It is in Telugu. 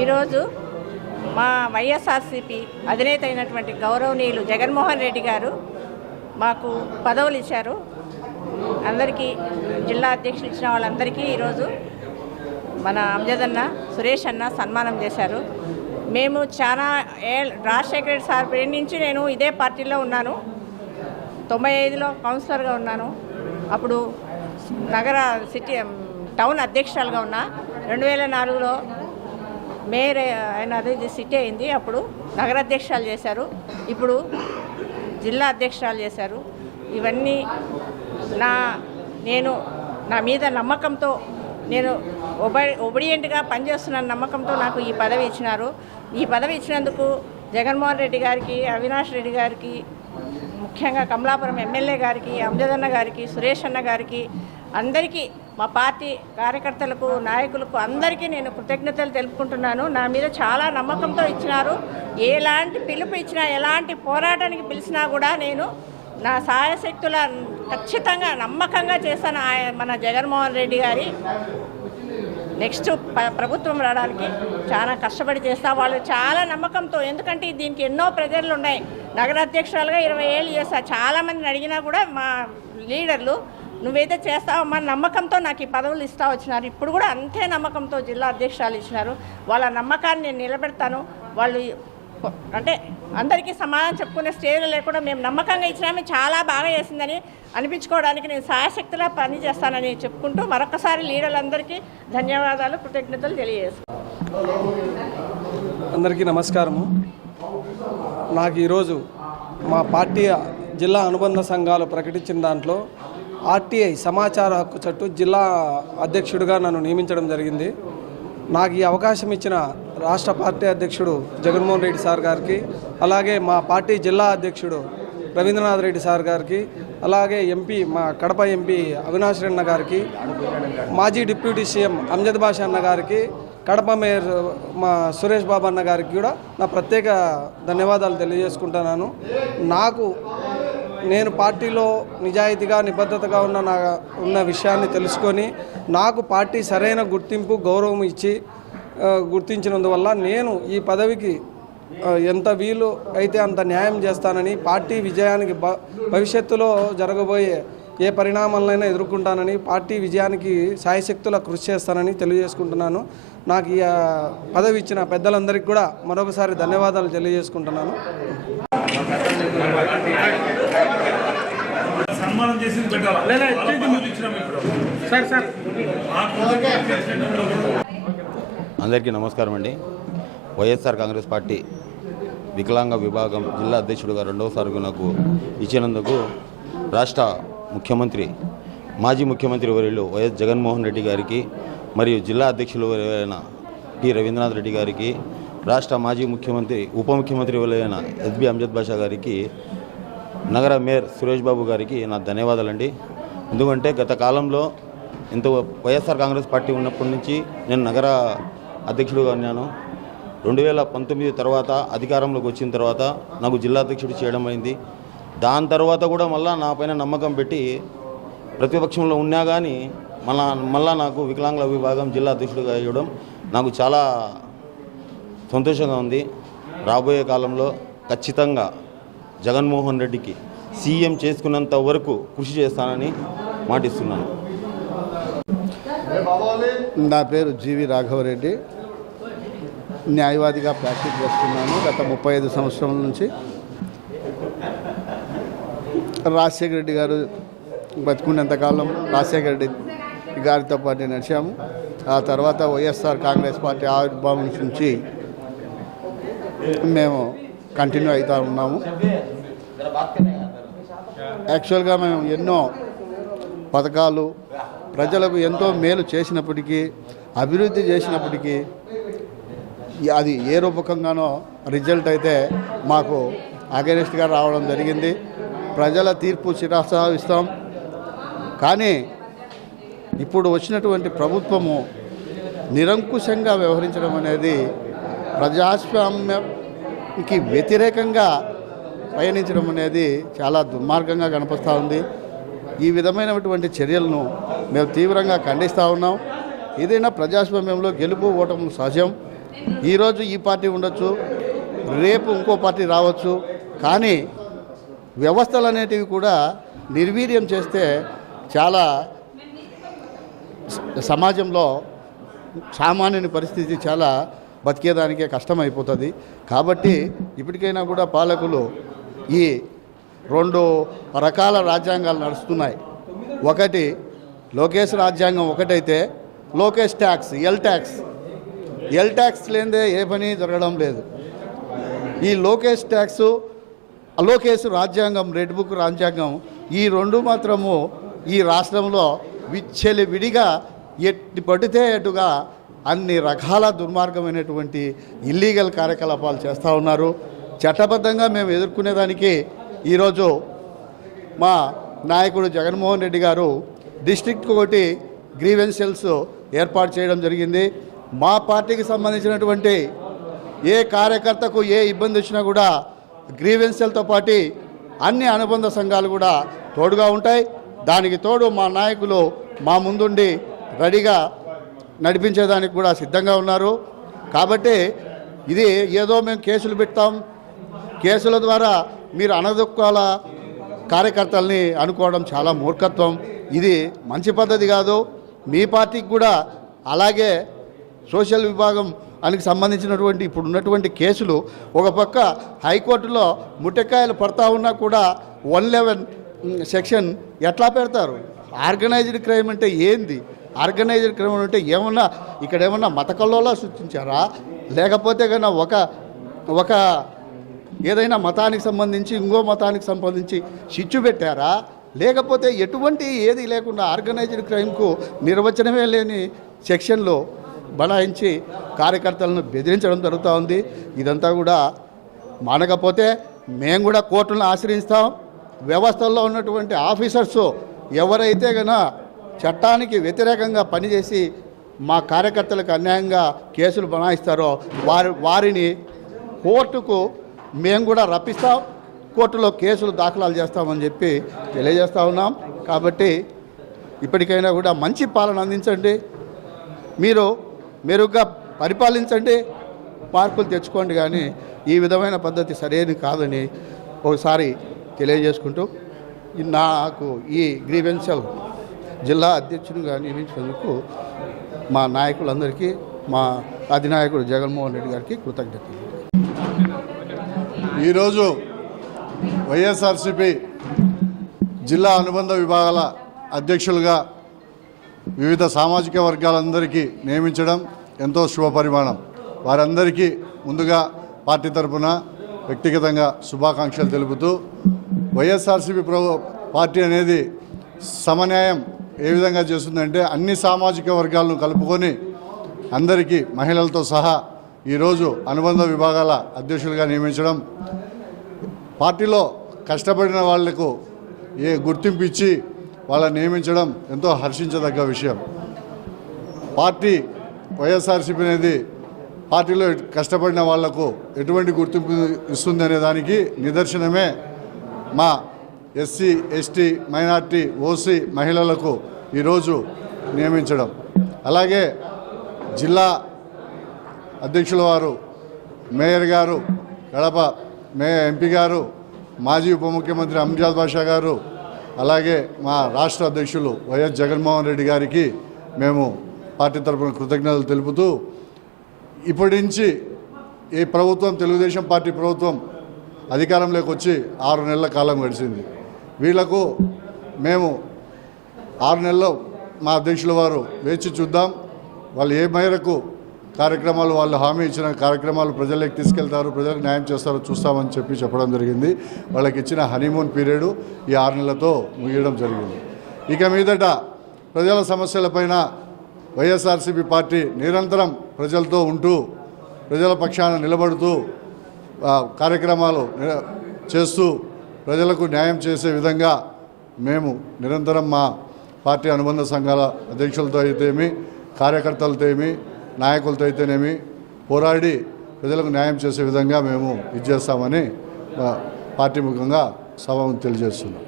ఈరోజు మా వైఎస్ఆర్సీపీ అధినేత అయినటువంటి గౌరవనీయులు జగన్మోహన్ రెడ్డి గారు మాకు పదవులు ఇచ్చారు. అందరికీ జిల్లా అధ్యక్షులు ఇచ్చిన వాళ్ళందరికీ ఈరోజు మన అంజదన్న సురేష్ అన్న సన్మానం చేశారు. మేము చాలా ఏ రాజశేఖర రెడ్డి సార్ పేరు నుంచి నేను ఇదే పార్టీలో ఉన్నాను. తొంభై ఐదులో కౌన్సిలర్గా ఉన్నాను. అప్పుడు నగర సిటీ టౌన్ అధ్యక్షురాలుగా ఉన్నా. రెండు వేల నాలుగులో మేయర్ అయినది ఇది సిటీ అయింది. అప్పుడు నగరాధ్యక్షాలు చేశారు. ఇప్పుడు జిల్లా అధ్యక్షురాలు చేశారు. ఇవన్నీ నా నేను నా మీద నమ్మకంతో నేను ఒబ ఒబిడియంట్గా పనిచేస్తున్న నమ్మకంతో నాకు ఈ పదవి ఇచ్చినారు. ఈ పదవి ఇచ్చినందుకు జగన్మోహన్ రెడ్డి గారికి అవినాష్ రెడ్డి గారికి ముఖ్యంగా కమలాపురం ఎమ్మెల్యే గారికి అంజదన్న గారికి సురేష్ అన్న గారికి అందరికీ మా పార్టీ కార్యకర్తలకు నాయకులకు అందరికీ నేను కృతజ్ఞతలు తెలుపుకుంటున్నాను. నా మీద చాలా నమ్మకంతో ఇచ్చినారు. ఎలాంటి పిలుపు ఇచ్చినా ఎలాంటి పోరాటానికి పిలిచినా కూడా నేను నా సాయశక్తుల ఖచ్చితంగా నమ్మకంగా చేస్తాను. మన జగన్మోహన్ రెడ్డి గారి నెక్స్ట్ ప్రభుత్వం రావడానికి చాలా కష్టపడి చేస్తా. వాళ్ళు చాలా నమ్మకంతో ఎందుకంటే దీనికి ఎన్నో ప్రజలు ఉన్నాయి. నగర అధ్యక్షురాలుగా ఇరవై ఏళ్ళు చేస్తా. చాలామందిని అడిగినా కూడా మా లీడర్లు నువ్వేదో చేస్తావమ్మా నమ్మకంతో నాకు ఈ పదవులు ఇస్తా వచ్చినారు. ఇప్పుడు కూడా అంతే నమ్మకంతో జిల్లా అధ్యక్షురాలు ఇచ్చినారు. వాళ్ళ నమ్మకాన్ని నేను నిలబెడతాను. వాళ్ళు అంటే అందరికీ సమాధానం చెప్పుకునే స్టేజ్ లేకుండా మేము నమ్మకంగా ఇచ్చినామే చాలా బాగా చేసిందని అనిపించుకోవడానికి నేను సాయశక్తిలా పని చేస్తానని చెప్పుకుంటూ మరొకసారి లీడర్లందరికీ ధన్యవాదాలు కృతజ్ఞతలు తెలియజేస్తాను అందరికీ నమస్కారము. నాకు ఈరోజు మా పార్టీ జిల్లా అనుబంధ సంఘాలు ప్రకటించిన దాంట్లో ఆర్టీఐ సమాచార హక్కు చట్టు జిల్లా అధ్యక్షుడిగా నన్ను నియమించడం జరిగింది. నాకు ఈ అవకాశం ఇచ్చిన రాష్ట్ర పార్టీ అధ్యక్షుడు జగన్మోహన్ రెడ్డి సార్ గారికి అలాగే మా పార్టీ జిల్లా అధ్యక్షుడు రవీంద్రనాథ్ రెడ్డి సార్ గారికి అలాగే ఎంపీ మా కడప ఎంపీ అవినాష్ రెడ్డి గారికి మాజీ డిప్యూటీ సీఎం అంజద్ బాషా అన్న గారికి కడప మేయర్ మా సురేష్ బాబు అన్న గారికి కూడా నా ప్రత్యేక ధన్యవాదాలు తెలియజేసుకుంటున్నాను. నాకు నేను పార్టీలో నిజాయితీగా నిబద్ధతగా ఉన్న నా ఉన్న విషయాన్ని తెలుసుకొని నాకు పార్టీ సరైన గుర్తింపు గౌరవం ఇచ్చి గుర్తించినందువల్ల నేను ఈ పదవికి ఎంత వీలు అయితే అంత న్యాయం చేస్తానని పార్టీ విజయానికి భ భవిష్యత్తులో జరగబోయే ఏ పరిణామాలనైనా ఎదుర్కొంటానని పార్టీ విజయానికి సాయశక్తుల కృషి చేస్తానని తెలియజేసుకుంటున్నాను. నాకు ఈ పదవి ఇచ్చిన పెద్దలందరికీ కూడా మరొకసారి ధన్యవాదాలు తెలియజేసుకుంటున్నాను. సన్మానం చేసి పెట్టాలి? ఇచ్చినాం ఇప్పుడు సార్ సార్. అందరికీ నమస్కారం అండి. వైఎస్ఆర్ కాంగ్రెస్ పార్టీ వికలాంగ విభాగం జిల్లా అధ్యక్షుడిగా రెండవసారి నాకు ఇచ్చినందుకు రాష్ట్ర ముఖ్యమంత్రి మాజీ ముఖ్యమంత్రి వర్యులు వైఎస్ జగన్మోహన్ రెడ్డి గారికి మరియు జిల్లా అధ్యక్షులు అయిన పి రవీంద్రనాథ్ రెడ్డి గారికి రాష్ట్ర మాజీ ముఖ్యమంత్రి ఉప ముఖ్యమంత్రి అయిన ఎస్బి అంజద్ బాషా గారికి నగర మేయర్ సురేష్ బాబు గారికి నా ధన్యవాదాలండి. ఎందుకంటే గత కాలంలో ఇంత వైఎస్ఆర్ కాంగ్రెస్ పార్టీ ఉన్నప్పటి నుంచి నేను నగర అధ్యక్షుడుగా ఉన్నాను. రెండు వేల పంతొమ్మిది తర్వాత అధికారంలోకి వచ్చిన తర్వాత నాకు జిల్లా అధ్యక్షుడు చేయడం అయింది. దాని తర్వాత కూడా మళ్ళీ నా పైన నమ్మకం పెట్టి ప్రతిపక్షంలో ఉన్నా కానీ మళ్ళా మళ్ళా నాకు వికలాంగుల విభాగం జిల్లా అధ్యక్షుడిగా ఇవ్వడం నాకు చాలా సంతోషంగా ఉంది. రాబోయే కాలంలో ఖచ్చితంగా జగన్మోహన్ రెడ్డికి సీఎం చేసుకున్నంత వరకు కృషి చేస్తానని మాటిస్తున్నాను. నా పేరు జీవి రాఘవరెడ్డి న్యాయవాదిగా ప్రాక్టీస్ చేస్తున్నాను గత ముప్పై ఐదు సంవత్సరాల నుంచి. రాజశేఖర రెడ్డి గారు బతుకున్నంతకాలం రాజశేఖర రెడ్డి గారితో పాటు నడిచాము. ఆ తర్వాత వైఎస్ఆర్ కాంగ్రెస్ పార్టీ ఆవిర్భావం నుంచి మేము కంటిన్యూ అవుతూ ఉన్నాము. యాక్చువల్గా మేము ఎన్నో పథకాలు ప్రజలకు ఎంతో మేలు చేసినప్పటికీ అభివృద్ధి చేసినప్పటికీ అది ఏ రూపకంగానో రిజల్ట్ అయితే మాకు అగెనిస్ట్గా రావడం జరిగింది. ప్రజల తీర్పు చిరాసాగిస్తాం కానీ ఇప్పుడు వచ్చినటువంటి ప్రభుత్వము నిరంకుశంగా వ్యవహరించడం అనేది ప్రజాస్వామ్య కి వ్యతిరేకంగా పయనించడం అనేది చాలా దుర్మార్గంగా కనిపిస్తూ ఉంది. ఈ విధమైనటువంటి చర్యలను మేము తీవ్రంగా ఖండిస్తూ ఉన్నాం. ఏదైనా ప్రజాస్వామ్యంలో గెలుపు ఓటములు సహజం. ఈరోజు ఈ పార్టీ ఉండొచ్చు రేపు ఇంకో పార్టీ రావచ్చు. కానీ వ్యవస్థలు అనేటివి కూడా నిర్వీర్యం చేస్తే చాలా సమాజంలో సామాన్యుని పరిస్థితి చాలా బతికేదానికే కష్టమైపోతుంది. కాబట్టి ఇప్పటికైనా కూడా పాలకులు ఈ రెండు రకాల రాజ్యాంగాలు నడుస్తున్నాయి. ఒకటి లోకేష్ రాజ్యాంగం ఒకటైతే Lokesh tax L tax. L tax లేదే ఏ పని జరగడం లేదు. ఈ లోకేష్ ట్యాక్స్ లోకేష్ రాజ్యాంగం రెడ్ బుక్ రాజ్యాంగం ఈ రెండు మాత్రము ఈ రాష్ట్రంలో విచ్చలి విడిగా ఎట్టి పడితే అటుగా అన్ని రకాల దుర్మార్గమైనటువంటి ఇల్లీగల్ కార్యకలాపాలు చేస్తూ ఉన్నారు. చట్టబద్ధంగా మేము ఎదుర్కొనేదానికి ఈరోజు మా నాయకుడు జగన్మోహన్ రెడ్డి గారు డిస్ట్రిక్ట్ ఒకటి గ్రీవెన్షియల్స్ ఏర్పాటు చేయడం జరిగింది. మా పార్టీకి సంబంధించినటువంటి ఏ కార్యకర్తకు ఏ ఇబ్బంది వచ్చినా కూడా గ్రీవెన్షియల్తో పాటు అన్ని అనుబంధ సంఘాలు కూడా తోడుగా ఉంటాయి. దానికి తోడు మా నాయకులు మా ముందుండి రెడీగా నడిపించేదానికి కూడా సిద్ధంగా ఉన్నారు. కాబట్టి ఇది ఏదో మేము కేసులు పెడతాం. కేసుల ద్వారా మీరు అనదొక్కాల కార్యకర్తల్ని అనుకోవడం చాలా మూర్ఖత్వం. ఇది మంచి పద్ధతి కాదు. మీ పార్టీకి కూడా అలాగే సోషల్ విభాగం అనికి సంబంధించినటువంటి ఇప్పుడు ఉన్నటువంటి కేసులు ఒక పక్క హైకోర్టులో ముట్టకాయలు పడతా ఉన్నా కూడా వన్ లెవెన్ సెక్షన్ ఎట్లా పెడతారు? ఆర్గనైజ్డ్ క్రైమ్ అంటే ఏంది? ఆర్గనైజ్డ్ క్రైమ్ అంటే ఏమన్నా ఇక్కడ ఏమన్నా మతకల్లోలా సృష్టించారా? లేకపోతే కన్నా ఒక ఒక ఏదైనా మతానికి సంబంధించి ఇంకో మతానికి సంబంధించి చిచ్చు పెట్టారా? లేకపోతే ఎటువంటి ఏది లేకుండా ఆర్గనైజ్డ్ క్రైమ్కు నిర్వచనమే లేని సెక్షన్లో బలాయించి కార్యకర్తలను బెదిరించడం జరుగుతూ ఉంది. ఇదంతా కూడా మానకపోతే మేము కూడా కోర్టులను ఆశ్రయిస్తాం. వ్యవస్థల్లో ఉన్నటువంటి ఆఫీసర్స్ ఎవరైతే గన చట్టానికి వ్యతిరేకంగా పనిచేసి మా కార్యకర్తలకు అన్యాయంగా కేసులు బనాయిస్తారో వారి వారిని కోర్టుకు మేము కూడా రప్పిస్తాం. కోర్టులో కేసులు దాఖలాలు చేస్తామని చెప్పి తెలియజేస్తా ఉన్నాం. కాబట్టి ఇప్పటికైనా కూడా మంచి పాలన అందించండి. మీరు మెరుగ్గా పరిపాలించండి. మార్పులు తెచ్చుకోండి కానీ ఈ విధమైన పద్ధతి సరైనది కాదని ఒకసారి తెలియజేసుకుంటూ నాకు ఈ గ్రీవెన్షియల్ జిల్లా అధ్యక్షునిగా నియమించినందుకు మా నాయకులందరికీ మా అధినాయకుడు జగన్మోహన్ రెడ్డి గారికి కృతజ్ఞతలు. ఈరోజు వైఎస్ఆర్సిపి జిల్లా అనుబంధ విభాగాల అధ్యక్షులుగా వివిధ సామాజిక వర్గాలందరికీ నియమించడం ఎంతో శుభపరిమాణం. వారందరికీ ముందుగా పార్టీ తరపున వ్యక్తిగతంగా శుభాకాంక్షలు తెలుపుతూ వైఎస్ఆర్సీపీ ప్రభు పార్టీ అనేది సమన్యాయం ఏ విధంగా చేస్తుందంటే అన్ని సామాజిక వర్గాలను కలుపుకొని అందరికీ మహిళలతో సహా ఈరోజు అనుబంధ విభాగాల అధ్యక్షులుగా నియమించడం పార్టీలో కష్టపడిన వాళ్ళకు ఏ గుర్తింపు ఇచ్చి వాళ్ళని నియమించడం ఎంతో హర్షించదగ్గ విషయం. పార్టీ వైఎస్ఆర్సీపీ అనేది పార్టీలో కష్టపడిన వాళ్ళకు ఎటువంటి గుర్తింపు ఇస్తుంది అనే దానికి నిదర్శనమే మా ఎస్సీ ఎస్టీ మైనార్టీ ఓసీ మహిళలకు ఈరోజు నియమించడం. అలాగే జిల్లా అధ్యక్షుల వారు మేయర్ గారు కడప మే ఎంపీ గారు మాజీ ఉప ముఖ్యమంత్రి అంజాద్ బాషా గారు అలాగే మా రాష్ట్ర అధ్యక్షులు వైఎస్ జగన్మోహన్ రెడ్డి గారికి మేము పార్టీ తరఫున కృతజ్ఞతలు తెలుపుతూ ఇప్పటి నుంచి ఈ ప్రభుత్వం తెలుగుదేశం పార్టీ ప్రభుత్వం అధికారంలోకి వచ్చి ఆరు నెలల కాలం గడిచింది. వీళ్ళకు మేము ఆరు నెలలు మా అధ్యక్షుల వారు వేచి చూద్దాం. వాళ్ళు ఏ మేరకు కార్యక్రమాలు వాళ్ళు హామీ ఇచ్చిన కార్యక్రమాలు ప్రజలకు తీసుకెళ్తారు ప్రజలకు న్యాయం చేస్తారో చూస్తామని చెప్పి చెప్పడం జరిగింది. వాళ్ళకి ఇచ్చిన హనీమూన్ పీరియడ్ ఈ ఆరు నెలలతో ముగియడం జరిగింది. ఇక మీదట ప్రజల సమస్యలపైన వైఎస్ఆర్సీపీ పార్టీ నిరంతరం ప్రజలతో ఉంటూ ప్రజల పక్షాన నిలబడుతూ కార్యక్రమాలు చేస్తూ ప్రజలకు న్యాయం చేసే విధంగా మేము నిరంతరం మా పార్టీ అనుబంధ సంఘాల అధ్యక్షులతో అయితేమి కార్యకర్తలతో ఏమి నాయకులతో అయితేనేమి పోరాడి ప్రజలకు న్యాయం చేసే విధంగా మేము ఇది చేస్తామని పార్టీ ముఖంగా సభను తెలియజేస్తున్నాం.